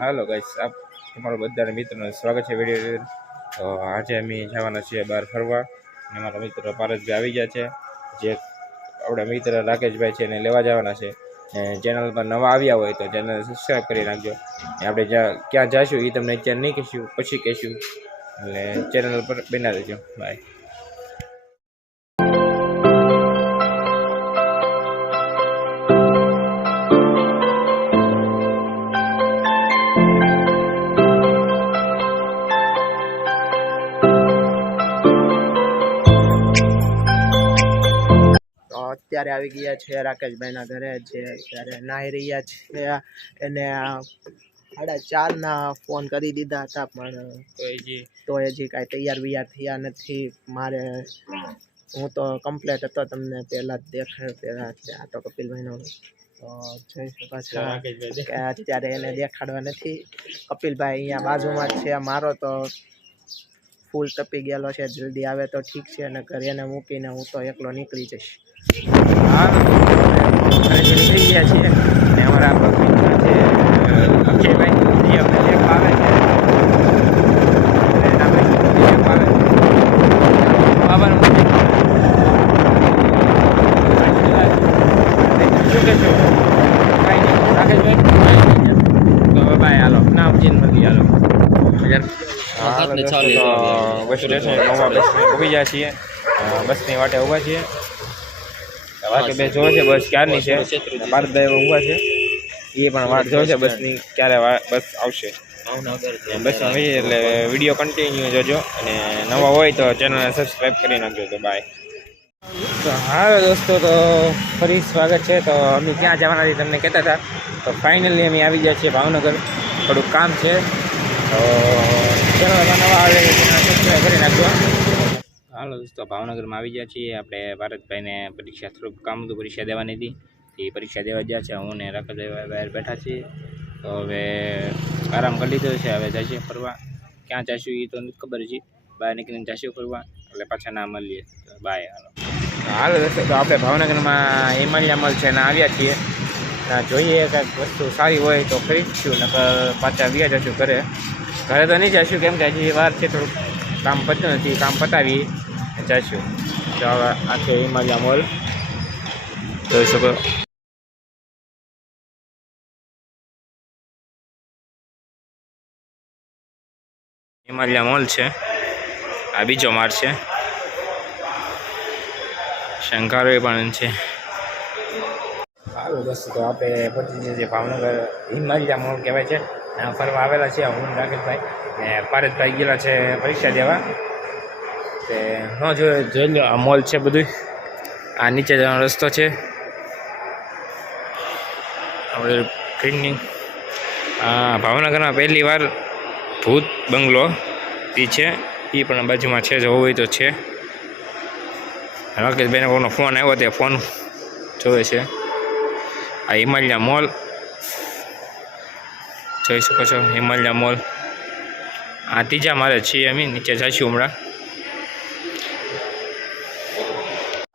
હાલો guys આપ તમારા બધાને મિત્રોનું સ્વાગત છે વીડિયો તો આજે અમે જવાના છીએ બહાર ફરવા. અને મારા મિત્ર પારસભાઈ આવી ગયા છે. જે આપણા મિત્ર રાકેશભાઈ છે એને લેવા જવાના છે. ચેનલ પર નવા આવ્યા હોય તો ચેનલ સબસ્ક્રાઈબ કરી નાખજો. આપણે જ્યાં ક્યાં જઈશું એ તમને અત્યારે નહીં કહીશું, પછી કહીશું. એટલે ચેનલ પર બના દેજો બાય અત્યારે આવી ગયા છે રાકેશભાઈના ઘરે જે અત્યારે નાહી રહ્યા છે. એને સાડા ચારના ફોન કરી દીધા હતા પણ તો હજી કાંઈ તૈયાર વિયાર થયા નથી. મારે હું તો કમ્પ્લેટ હતો તમને પહેલાં જ દેખાડ્યો પહેલાં આ તો કપિલભાઈનો તો જોઈ પાછા અત્યારે એને દેખાડવા નથી. કપિલભાઈ અહીંયા બાજુમાં છે મારો તો ફૂલ તપી ગયેલો છે જલ્દી આવે તો ઠીક છે અને ઘરે એને મૂકીને હું તો એકલો નીકળી જઈશ. હા ઘરે નીકળી ગયા છીએ. ને અમારા અમને લેવા આવે છે. અને એના ભાઈ બાય, હાલો. ના ચીન મળી હાલો. હાલો દોસ્તો બસ સ્ટેશન છીએ. બસની વાટે ઊભા છીએ. વાટે બે જોવે છે બસ ક્યારની છે? ભારતભાઈ ઊભા છે. એ પણ વાટ જોવે છે બસની ક્યારે બસ આવશે. બસમાં આવી એટલે વીડિયો કન્ટિન્યુ જોજો અને નવા હોય તો ચેનલને સબસ્ક્રાઈબ કરી નાખજો. તો બાય તો હાલો દોસ્તો તો ફરી સ્વાગત છે. તો અમે ક્યાં જવાના છીએ તમને કહેતા હતા. તો ફાઇનલી અમે આવી ગયા છીએ ભાવનગર. થોડુંક કામ છે. તો ચેનલમાં નવા આવે ચેનલ સબસ્ક્રાઈબ કરી નાખજો. હાલો દોસ્તો, ભાવનગરમાં આવી ગયા છીએ. આપણે ભારતભાઈને પરીક્ષા થોડુંક કામ હતું, પરીક્ષા દેવાની હતી. એ પરીક્ષા દેવા ગયા છે. હું ને રાકેશભાઈ બહાર બેઠા છીએ. તો હવે આરામ કરી લીધો છે. હવે જશે ફરવા. ક્યાં જઈશું એ તો ખબર છે બહાર નીકળીને જઈશું ફરવા. એટલે પાછા ના મળીએ. બાય હાલો. હાલો દોસ્તો, તો આપણે ભાવનગરમાં હિમાલયા મલ છે ને આવ્યા છીએ. જોઈએ કાંઈક વસ્તુ સારી હોય તો ખરીદશું. નકર પાછા વ્યા જશું ઘરે. ઘરે તો નહીં જઈશું કેમ કે હજી વાર છે, થોડુંક કામ પત્યું નથી. કામ પતાવી જઈશું. તો હવે આ છે હિમાલયા મોલ જોઈ શકો. હિમાલયા મોલ છે. આ બીજો માળ છે. શંકારોય પણ છે. સારું દોસ્તો, તો આપણે પહોંચી જે ભાવનગર. હિમાલયા મોલ કહેવાય છે. ફરવા આવેલા છે હું, રાકેશભાઈ. ને પારસભાઈ ગયેલા છે પરીક્ષા દેવા. તે હા જોયો જોઈ લો, આ મોલ છે બધું આ નીચે જવાનો રસ્તો છે. આપણે આ ભાવનગરમાં પહેલી વાર ભૂત બંગલો એ છે. એ પણ બાજુમાં છે, જો હોય તો છે. રાકેશભાઈને કોઈનો ફોન આવ્યો તે ફોન જોવે છે. આ હિમાલયા મોલ જોઈ શકો છો, હિમાલયા મોલ આ ત્રીજા મારે છીએ અમે, નીચે જઈશું હમણાં.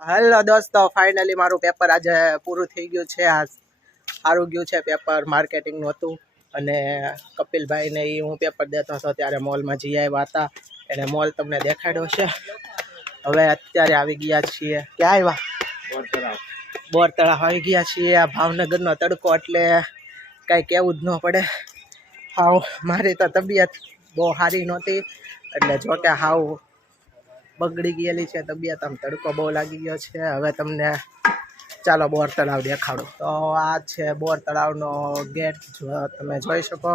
હેલો દોસ્તો ફાઇનલી મારું પેપર આજે પૂરું થઈ ગયું છે. આ સારું ગયું છે પેપર માર્કેટિંગનું હતું. અને કપિલભાઈને એ હું પેપર દેતો હતો ત્યારે મોલમાં જઈ આવ્યા હતા. એને મોલ તમને દેખાડ્યો છે. હવે અત્યારે આવી ગયા છીએ. ક્યાં આવ્યા? બોર તળાવ આવી ગયા છીએ. આ ભાવનગરનો તડકો એટલે કાંઈ કહેવું જ ન પડે. હાવ, મારી તો તબિયત બહુ સારી નહોતી. એટલે જોકે હાવ બગડી ગયેલી છે તબિયત આમ તડકો બહુ લાગી ગયો છે. હવે તમને ચાલો બોર તળાવ દેખાડું. તો આ છે બોર તળાવનો ગેટ તમે જોઈ શકો.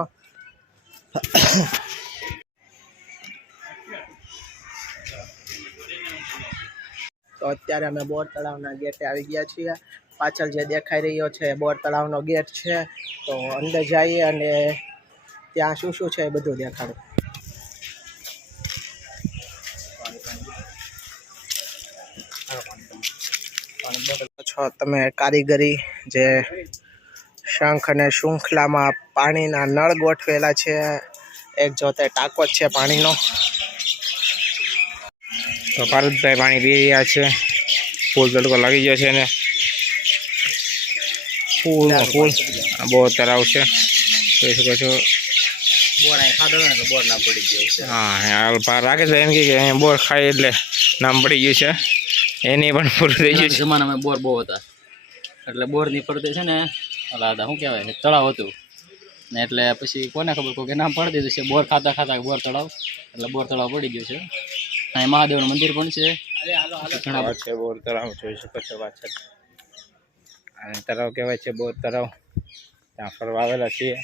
તો અત્યારે અમે બોર તળાવના ગેટે આવી ગયા છીએ. પાછળ જે દેખાઈ રહ્યો છે બોર તળાવનો ગેટ છે. તો અંદર જઈએ અને ત્યાં શું શું છે એ બધું દેખાડું. છો. તમે કારીગરી જે શંખ અને શૃંખલામાં પાણીના નળ ગોઠવેલા છે. એક જોતે ટાંકો જ છે પાણીનો. તો પારસભાઈ પાણી પી રહ્યા છે. ફૂલ તડકો લાગી ગયો છે ને ફૂલ. ફૂલ બહુ તરાવ છે. જોઈ શકો છો. બોર ને બોર ના પડી ગયો છે. હા છે એમ કે બોર ખાય એટલે નામ પડી ગયું છે. એની પણ પૂરું થઈ ગયું જમાનામાં બોર બહુ હતા. એટલે બોરની ફરતે છે ને ઓલા હતા શું કહેવાય તળાવ હતું. ને એટલે પછી કોને ખબર કે નામ પડી દીધું છે બોર ખાતા ખાતા બોર તળાવ. એટલે બોર તળાવ પડી ગયું છે. અહીં મહાદેવનું મંદિર પણ છે. ઘણા છે બોર તળાવ જોઈ શકો છો પાછળ. અને તળાવ કહેવાય છે બોર તળાવ. ત્યાં ફરવા આવેલા છીએ.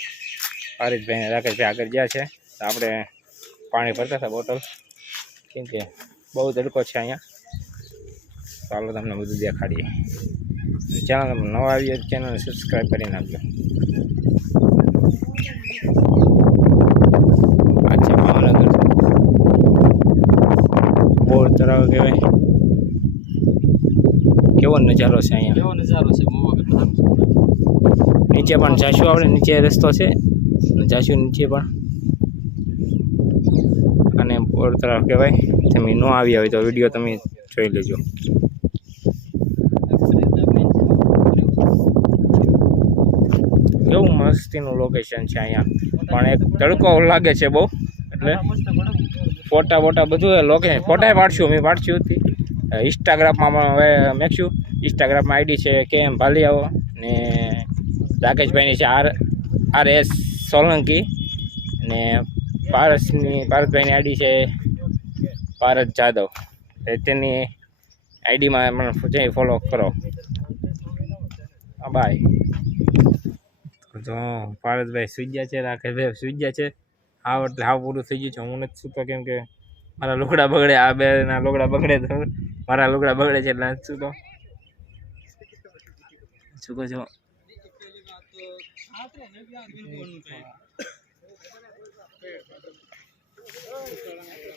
હરીશભાઈ રાકેશભાઈ આગળ ગયા છે. તો આપણે પાણી ભરતા હતા બોટલ. કેમ કે બહુ તડકો છે અહીંયા. ચાલો તમને બધું દેખાડીએ. ચેનલ તમે નવા આવીએ ચેનલ સબસ્ક્રાઈબ કરી નાખજો. આ છે ભાવનગર. બોર તળાવ કહેવાય. કેવો નજારો છે અહીંયા? કેવો નજારો છે. નીચે પણ જાશું આપણે નીચે રસ્તો છે. જાશું નીચે પણ. અને બોર તરાવ કહેવાય. તમે ન આવ્યા હોય તો વીડિયો તમે જોઈ લેજો કેવું મસ્તીનું લોકેશન છે અહીંયા. પણ એક તડકો લાગે છે બહુ, એટલે ફોટા બોટા બધું લોકેશન ફોટાએ પાડશું મેં પાડશું હતી. ઇન્સ્ટાગ્રામમાં હવે મેકશું. ઇન્સ્ટાગ્રામમાં આઈડી છે કે એમ ભાલિયાઓ ને રાકેશભાઈની છે આર આર એસ સોલંકી ને પારસની પારસભાઈની આઈડી છે પારસ જાદવ. તેની આઈડીમાં મને જઈ ફોલો કરો. બાય. તો પારસભાઈ સુઈ ગયા છે રાકેશભાઈ સુઈ ગયા છે. હાવ એટલે હાવ પૂરું થઈ ગયું છે. હું નથી સૂતો કેમ કે મારા લુગડા બગડે, આ બે ના લુગડા બગડે તો મારા લુગડા બગડે છે એટલે નથી સૂતો. કહો છો?